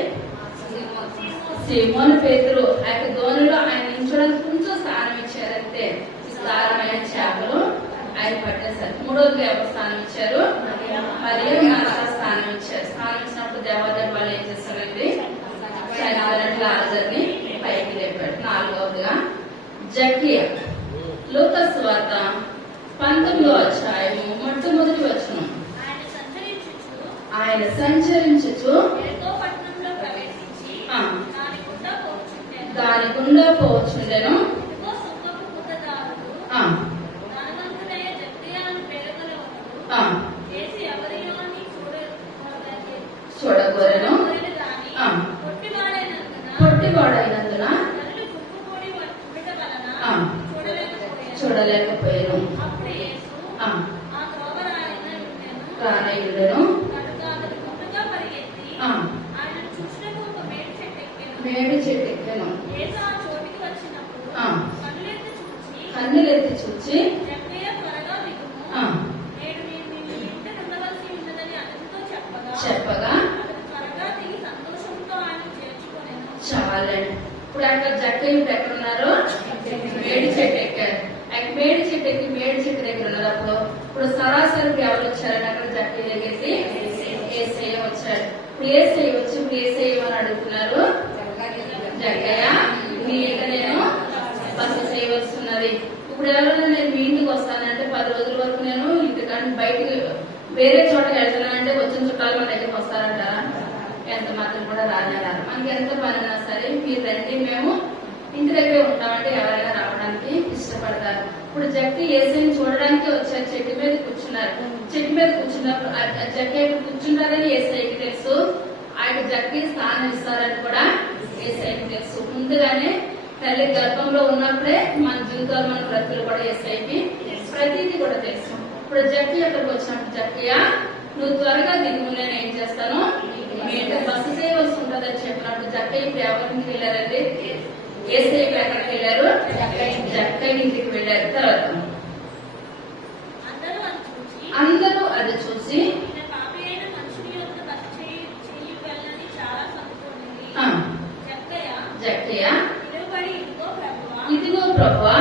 సీమోను పేతురు. ఆ యొక్క ధోనిలో ఆయన నించడానికి కొంచెం స్థానం ఇచ్చారంటే విస్తారమైన చేపలు ఆయన పట్టేశారు. మూడోదిగా ఎవరు స్థానం ఇచ్చారు? మరియు స్థానం ఇచ్చారు. స్థానం ఇచ్చినప్పుడు దేవాదేవ వాళ్ళు ఏం చేస్తారండి? లాజర్ని పైకి లేపాడు. నాలుగవదిగా జక్కయ్య. లూకా సువార్త 19వ అధ్యాయము మొట్టమొదటి వచనం. ఆయన సంచరించుచు దాని గుండా పోవచ్చుండెను. చూడగోరెను. పొట్టివాడైనందున చూడలేకపోయాను. రానయుడను మేడి చెట్టు ఎక్కాను. కన్నులెత్తి చూచి చెప్పగా చాలండి. ఇప్పుడు అక్కడ జక్కయ్య ఎక్కడున్నారు? మేడి చెట్టు ఎక్కారు. మేడి చెట్టు ఎక్కి మేడి చెట్టు దగ్గర ఉన్నారు. ఇప్పుడు సరాసరికి ఎవరు వచ్చారని అక్కడ జక్కయ్య దగ్గరికి ఏసయ్య వచ్చాడు. ఇప్పుడు ఏసయ్య వచ్చి ఇప్పుడు ఏసయ్య అని అడుగుతున్నారు, జక్కయ్య మీ ఇంట నేను బస చేయవలసి ఉన్నది. ఇప్పుడు ఎవరైనా నేను మీ ఇంటికి వస్తానంటే 10 రోజుల వరకు నేను ఇంటికంటే బయటికి వేరే చోటకి వెళ్తానంటే వచ్చిన చుట్టాలు మన దగ్గరికి వస్తారంటారా? ఎంత మాత్రం కూడా రానేరారు. మనకి ఎంత పని ఉన్నా సరే మీరు రండి మేము ఇంటి దగ్గరే ఉంటామంటే ఎవరైనా రావడానికి ఇష్టపడతారు. ఇప్పుడు జక్కి ఏసైని చూడడానికి వచ్చారు. చెట్టు మీద కూర్చున్నారు. చెట్టు మీద కూర్చున్నప్పుడు జక్కి కూర్చున్నారని ఏసైకి తెలుసు. ఆయన జక్కి స్థానం ఇస్తారని కూడా ఏసైకి తెలుసు. ముందుగానే తల్లి గర్భంలో ఉన్నప్పుడే మన జీవితాలు మన బ్రతుకులు కూడా ఏసైకి ప్రతిదీ కూడా తెలుసు. ఇప్పుడు జక్కి అక్కడికి వచ్చినప్పుడు జక్కయ్య నువ్వు త్వరగా దిగు, నేను ఏం చేస్తాను మీ ఇంటికి బస్సు చేయవలసి ఉంటుందని చెప్పినప్పుడు జక్కయ్య ఇప్పుడు ఎవరింటికి వెళ్ళారండి? ఏసైకి ఎక్కడికి వెళ్ళారు? జక్కయ్య ఇంటికి వెళ్ళారు. తర్వాత అందరూ అది చూసి జక్కయ్య ఇదిగో ప్రభువా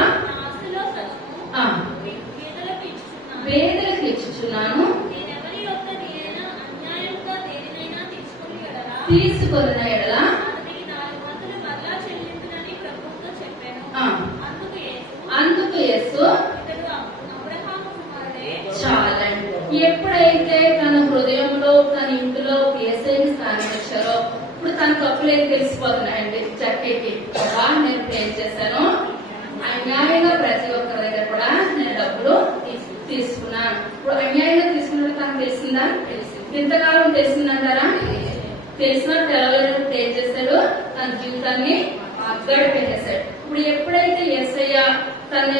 పేదలకు ఇచ్చుచున్నాను, తీసుకొనిన ఎడల అందుకు యేసు చాలండి. ఎప్పుడైతే తన హృదయంలో తన ఇంటిలో ఏసైని స్థానం ఇచ్చారో ఇప్పుడు తన తప్పులేని తెలిసిపోతున్నాయండి జక్కయ్యకి. నేను పే చేశాను, అన్యాయంగా ప్రతి ఒక్కరి దగ్గర కూడా నేను డబ్బులు తీసుకున్నాను. ఇప్పుడు అన్యాయంగా తీసుకున్నట్టు తనకు తెలిసిందా? ఇంతకాలం తెలిసిందంటారా? తెలిసినట్టు తెలవలేనప్పుడు ఏం చేశాడు? తన జీవితాన్ని గడిపేసేశాడు. ఇప్పుడు ఎప్పుడైతే యేసయ్య తన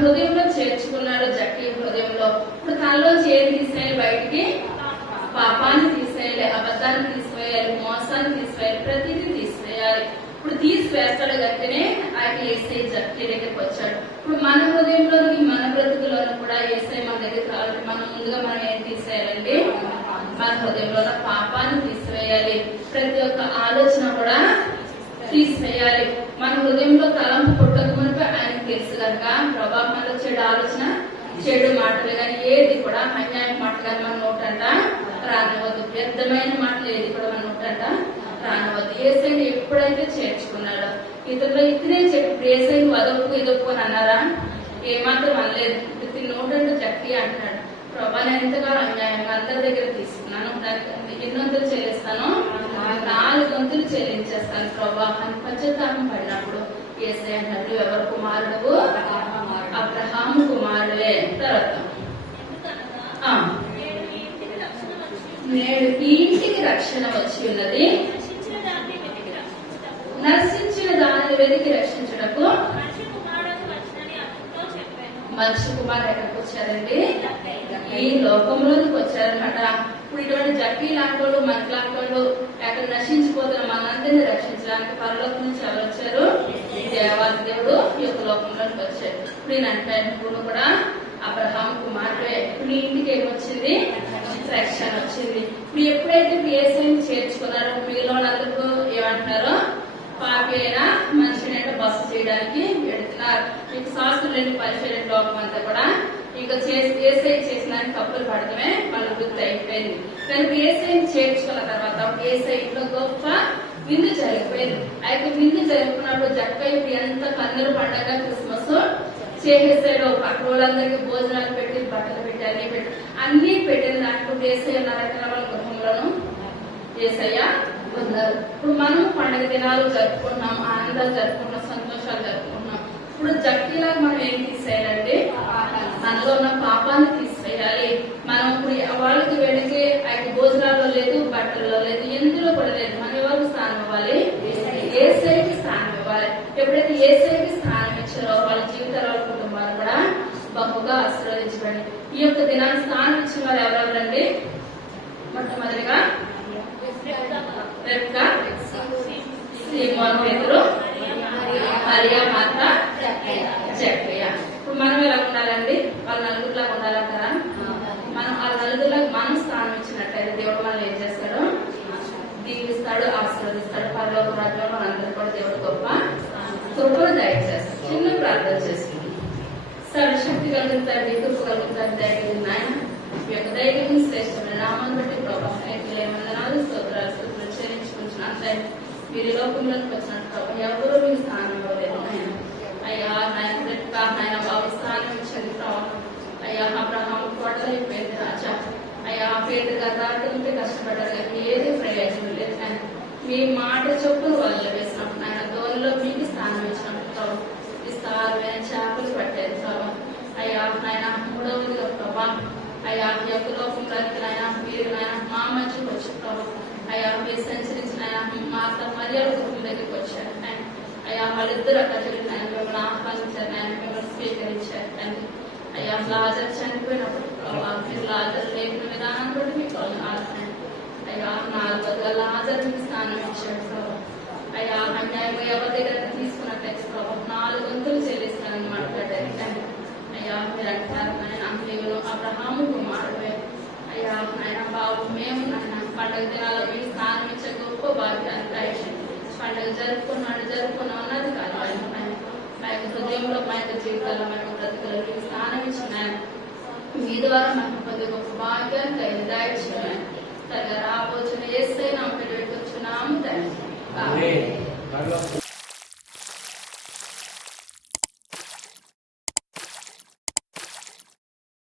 హృదయంలో చేర్చుకున్నాడో జక్కయ్య హృదయంలో, ఇప్పుడు తనలోంచి ఏది తీసేయాలి? బయటికి పాపాన్ని తీసేయాలి, అబద్ధాన్ని తీసివేయాలి, మోసాన్ని తీసివేయాలి, ప్రతిదీ తీసివేయాలి. ఇప్పుడు తీసివేస్తాడు కనుకనే ఆయన యేసయ్య జక్కయ్య దగ్గరికి వచ్చాడు. ఇప్పుడు మన హృదయంలోని మన బ్రతుకులోని కూడా యేసయ్య మన దగ్గరికి రావాలంటే మనం ముందుగా మనం ఏం తీసేయాలండి? మన హృదయంలో పాపాన్ని తీసివేయాలి, ప్రతి ఒక్క ఆలోచన కూడా తీసివేయాలి. మన హృదయంలో తలంపు పుట్టక మునుపు ఆయనకు తెలుసు కనుక ప్రభావంలో చెడు ఆలోచన, చెడు మాటలు కానీ ఏది కూడా అన్యాయం మాటలు కానీ మన నోటంట రానివ్వద్దు. వ్యర్థమైన మాటలు ఏది కూడా మన నోటంట రానివ్వద్దు. యేసయ్యని ఎప్పుడైతే చేర్చుకున్నాడో ఇతరులు ఇతనే చెప్పి ఏసై వదొప్పు ఇదొప్పు అని అన్నారా? ఏమాత్రం అనలేదు. ప్రతి నోటంటూ జక్కి అంటున్నాడు, ప్రభా నేను ఎంతగానో అన్యాయంగా అందరి దగ్గర తీసుకున్నాను, దానికి ఎన్నొంతులు చెల్లిస్తాను, 4 వంతులు చెల్లించేస్తాను ప్రభా అని పశ్చాత్తాపం పడినప్పుడు ఏసై అన్నాడు, ఎవరు కుమారుడు? అబ్రహాము కుమారుడే. తర్వాత నేడు ఈ ఇంటికి రక్షణ వచ్చి ఉన్నది, నశించిన దానిని వెతికి రక్షించడకు. మనిషి కుమారుడు ఎక్కడికి వచ్చారండి? ఈ లోకంలోకి వచ్చారనమాట. ఇప్పుడు ఇటువంటి జక్కి లాంటి వాళ్ళు, మనకి లాంటి వాళ్ళు ఎక్కడ నశించిపోతున్న మనందరినీ రక్షించడానికి పరలోకం నుంచి ఎవరు వచ్చారు? దేవాది దేవుడు ఈ యొక్క లోకంలోకి వచ్చారు. ఇప్పుడు నేను అంటాను, ఇప్పుడు కూడా అబ్రహాం కుమారుడే. ఇప్పుడు నీ ఇంటికి ఏమొచ్చింది? రక్షణ వచ్చింది. ఇప్పుడు ఎప్పుడైతే ఏసైని చేర్చుకున్నారో మీలో అందరికీ ఏమంటున్నారో, పాపి అయినా మనిషిని అంటే బస్సు చేయడానికి పెడుతున్నారు. మీకు శాస్త్రం లేని పరిచయం లోకం అంతా కూడా ఇక ఏసై చేసిన తప్పులు పడటమే మన వృత్తి అయిపోయింది. కనుక ఏసైని చేర్చుకున్న తర్వాత ఏసై ఇంట్లో గొప్ప విందు జరిగిపోయింది. అయితే విందు జరుపుకున్నప్పుడు జక్కయ్య ఎంత కన్నుల పండగ క్రిస్మస్ చేసేసాడు. పక్కన వాళ్ళందరికీ భోజనాలు పెట్టి, బట్టలు పెట్టి, అన్ని పెట్టిన దాంట్లో ఏసై రకరకాల గృహంలోనూ ఏసయ్య ఉన్నారు. ఇప్పుడు మనం పండుగ దినాలు జరుపుకుంటున్నాం, ఆనందాలు జరుపుకుంటున్నాం, సంతోషాలు జరుపుకుంటున్నాం. ఇప్పుడు జక్కీలాగా మనం ఏం తీసేయాలంటే మనలో ఉన్న పాపాన్ని తీసివేయాలి. మనం ఇప్పుడు వాళ్ళకి వీళ్ళకి అయితే భోజనాల్లో లేదు, బట్టల్లో లేదు, ఎందులో కూడా లేదు. మనం ఎవరికి స్థానం ఇవ్వాలి? ఏసైకి స్థానం ఇవ్వాలి. ఎప్పుడైతే ఏసైకి స్థానం ఇచ్చారో వాళ్ళ జీవితాలు, వాళ్ళ కుటుంబాలు కూడా బహుగా ఆశీర్వదించబడి. ఈ యొక్క దినాన్ని స్థానం ఇచ్చిన వారు ఎవరెవరండి? మొట్టమొదటిగా రెబ్కా, సీమోను పేతురు, మరియా మాత, జక్కయ్య. ఇప్పుడు మనం ఎలా ఉండాలండి? వాళ్ళ నలుగురిలాగా ఉండాలంటారా? మనం వాళ్ళ నలుగురిలాగా మనం స్థానం ఇచ్చినట్టయితే దేవుడు మనల్ని ఏం చేస్తాడు? దీవిస్తాడు, ఆశీర్వదిస్తాడు. పరలోక రాజ్యంలో మనందరూ కూడా దేవుడు గొప్ప కృపను దయచేస్తాడు. చిన్న ప్రార్థన చేసుకుంది. సర్వశక్తి కలుగుతాడు, కృప కలుగుతాడు, దయగలిగిన ఆయన మీ యొక్క దైవం శ్రేష్టమైన నామాన్ని బట్టి వందనాలు, స్తోత్రాలు చెల్లించుకుంటున్నాను. మీరు లోకంలోకి వచ్చినట్టు ప్రభావ ఎవరు మీకు స్థానం ఇవ్వలేదు ఆయన. అయ్యా నాయన రెట్కా నాయన బాబు స్థానం ఇచ్చింది ప్రభావం. అయ్యా అబ్రహాం కోటలైపోయింది రాజా. అయ్యా పేదగా దాటుకుంటే కష్టపడ్డారు కానీ ఏది ప్రయోజనం లేదు. కానీ మీ మాట చొప్పున వాళ్ళు వేసినప్పుడు ఆయన దోనిలో మీకు స్థానం ఇచ్చినప్పుడు ప్రభావం విస్తారమైన చేపలు పట్టారు ప్రభావం. అయ్యా ఆయన 3వదిగా ప్రభా అయ్యా ఈ యొక్క లోకంలోకి నాయన మీరు నాయన మా మధ్యకు వచ్చి ప్రభావం. అయ్యా మీరు సంచరించిన మా అత్త మర్యాద కుటుంబం దగ్గరికి వచ్చారు. అయ్యా వాళ్ళిద్దరు అక్కడ జరిగిన మిమ్మల్ని ఆహ్వానించారు, ఆయన మిమ్మల్ని స్వీకరించారు. అయ్యా లాజర్ చనిపోయినప్పుడు మీరు లాజర్ లేపిన విధానం కూడా మీకు ఆలోచన. అయ్యా 4వదిగా లాజర్ మీకు స్థానం ఇచ్చాడు ప్రభావం. అయ్యా అన్యాయంగా ఎవరి దగ్గర తీసుకున్నట్లయితే ప్రభావం 4 వంతులు చెల్లిస్తానని మాట్లాడారు. అయ్యా మీరు అంటారు ఆయన మీరు అబ్రహాము కుమారుడే. అయ్యా ఆయన బాబు మేము నాయన పండుగ దినాల్లో మీకు స్థానం ఇచ్చే గొప్ప భాగ్యాన్ని దయచేయండి. పండుగ జరుపుకున్నాం అన్నది కాదు ఆయన మా యొక్క హృదయంలో, మా యొక్క జీవితాల్లో, మా యొక్క బ్రతుకులలో మీకు స్థానం ఇచ్చిన మీ ద్వారా మనకు పొందే గొప్ప భాగ్యాన్ని దయచేయాలి. త్వరగా రాబోతున్న యేసయ్య నామములో పెట్టుకొచ్చున్నాము తండ్రి.